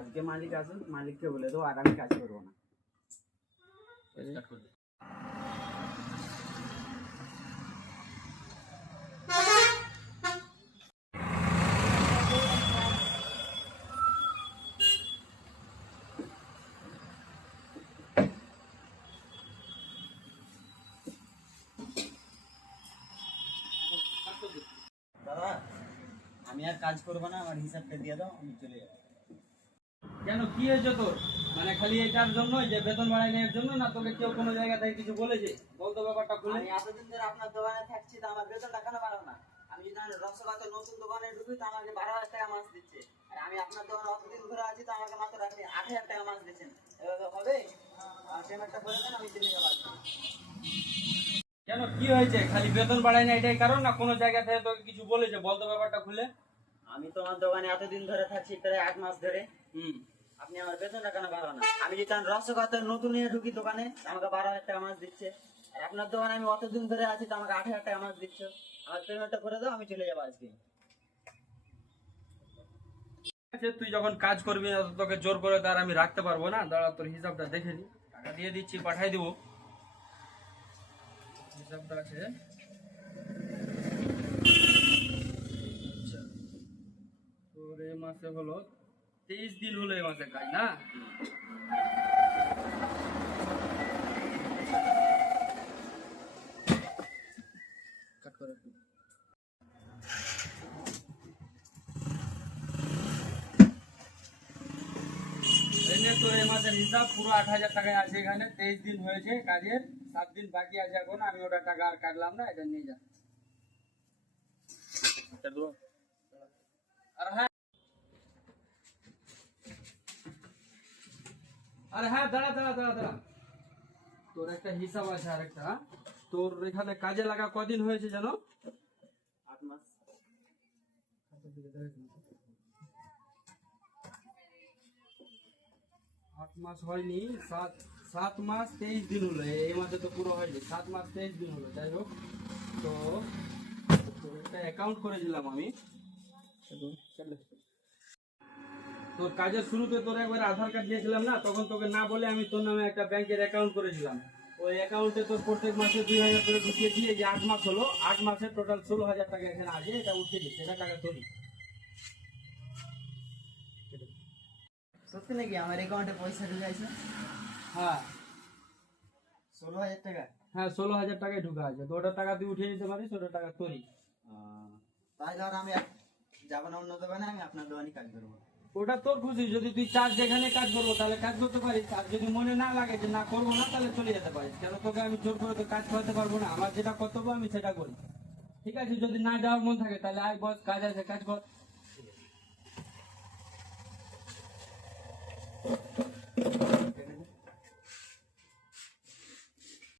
আজকে মালিক আসুন মালিককে বলে দেবো আর আমি কাজ করব না। দাদা, আমি আর কাজ করব না, আমার হিসাবটা দিয়ে দাও, আমি চলে যাব। কেন? কি হয়েছে তোর? মানে খালি এটার জন্য যে বেতন বাড়াই নেওয়ার জন্য না তোকে কেউ কোনো জায়গা থেকে কিছু বলেছে? বলতো ব্যাপারটা খুলে। আমি এতদিন ধরে আপনার দোকানে থাকছি তো আমার বেতনটা কেন বাড়াও না? আমি যদি রসগোল্লা নতুন দোকানে ঢুকি তো আমাকে বারো হাজার টাকা মাস দিচ্ছে। আর আমি আপনার দোকানে অতদিন ধরে আছি তো আমাকে মাত্র আপনি আট হাজার টাকা মাস দিচ্ছেন। এভাবে হবে? পেমেন্টটা করে দেন আমি চলে যাব কেন? কি হয়েছে? খালি বেতন বাড়াই না এটাই কারণ না কোনো জায়গা থেকে তোকে কিছু বলেছে? বলতো ব্যাপারটা খুলে। আমি তোমার দোকানে এতদিন ধরে থাকছি প্রায় আট মাস ধরে। হুম। আপনি আমার বেতনটা কেন বাড়াও না? আমি যদি তার রসগোল্লা নতুন নিয়ে ঢুকি দোকানে? আমাকে বারো হাজার টাকা মাস দিচ্ছে। আপনার দোকানে আমি অতদিন ধরে আছি, তো আমাকে আট হাজার টাকা মাস দিচ্ছে। আমার পেমেন্টটা করে দাও, আমি চলে যাব আজকে। আচ্ছা তুই যখন কাজ করবি তোকে জোর করে তার আমি রাখতে পারব না। দাঁড়া, তোর হিসাবটা দেখে নি। টাকা দিয়ে দিচ্ছি পাঠাই দিব। হিসাবটা আছে। আচ্ছা। তোর এই মাসে হলো তেইশ দিন হলো এই মাসে কাজ না? মাসের হিসাব পুরো আট হাজার টাকায় আছে এখানে তেইশ দিন হয়েছে কাজের সাত দিন বাকি আছে এখন আমি ওটা টাকা আর কাটলাম না এটা নিয়ে যা। আর হ্যাঁ আরে হ্যাঁ দাঁড়া দাঁড়া দাঁড়া দাঁড়া। তোর একটা হিসাব আছে আরেকটা? তোর এখানে কাজে লাগা কদিন হয়েছে জানো আট মাস। আট মাস হয়নি সাত সাত মাস তেইশ দিন হলো। এই মাসে তো পুরো হয়নি সাত মাস তেইশ দিন হলো। যাই হোক তো একটা অ্যাকাউন্ট করেছিলাম আমি। তোর কাজের শুরুতে তোর একবার আধার কার্ড দিয়েছিলাম না তখন তোকে না বলে আমি তোর নামে একটা ব্যাংকের অ্যাকাউন্ট করেছিলাম ওই অ্যাকাউন্টে তোর প্রত্যেক মাসে দুই হাজার করে ঢুকিয়েছি এই যে আট মাস হলো আট মাসে টোটাল ষোলো হাজার টাকা এখানে আছে এটা উঠিয়ে দিচ্ছে এটা টাকা তোরই সত্যি নাকি আমার অ্যাকাউন্টে পয়সা ঢুকাইছে? হ্যাঁ। ষোলো হাজার টাকা? হ্যাঁ ষোলো হাজার টাকায় ঢুকা আছে। তো ওটা টাকা তুই উঠিয়ে নিতে পারিস ওটা টাকা তোরই তাহলে আর আমি যাব না অন্য দোকানে আমি আপনার দোকানে কাজ করব। ওটা তোর খুশি, যদি তুই চাষ যেখানে কাজ করব, তাহলে কাজ করতে পারিস। আর যদি মনে না লাগে যে না করব না, তাহলে চলে যেতে পারিস। কেন তোকে আমি জোর করে তো কাজ করাতে পারব না? আমার যেটা কর্তব্য, আমি সেটা করি। ঠিক আছে? যদি না যাওয়ার মন থাকে, তাহলে আয় বস, কাজ আছে, কাজ কর।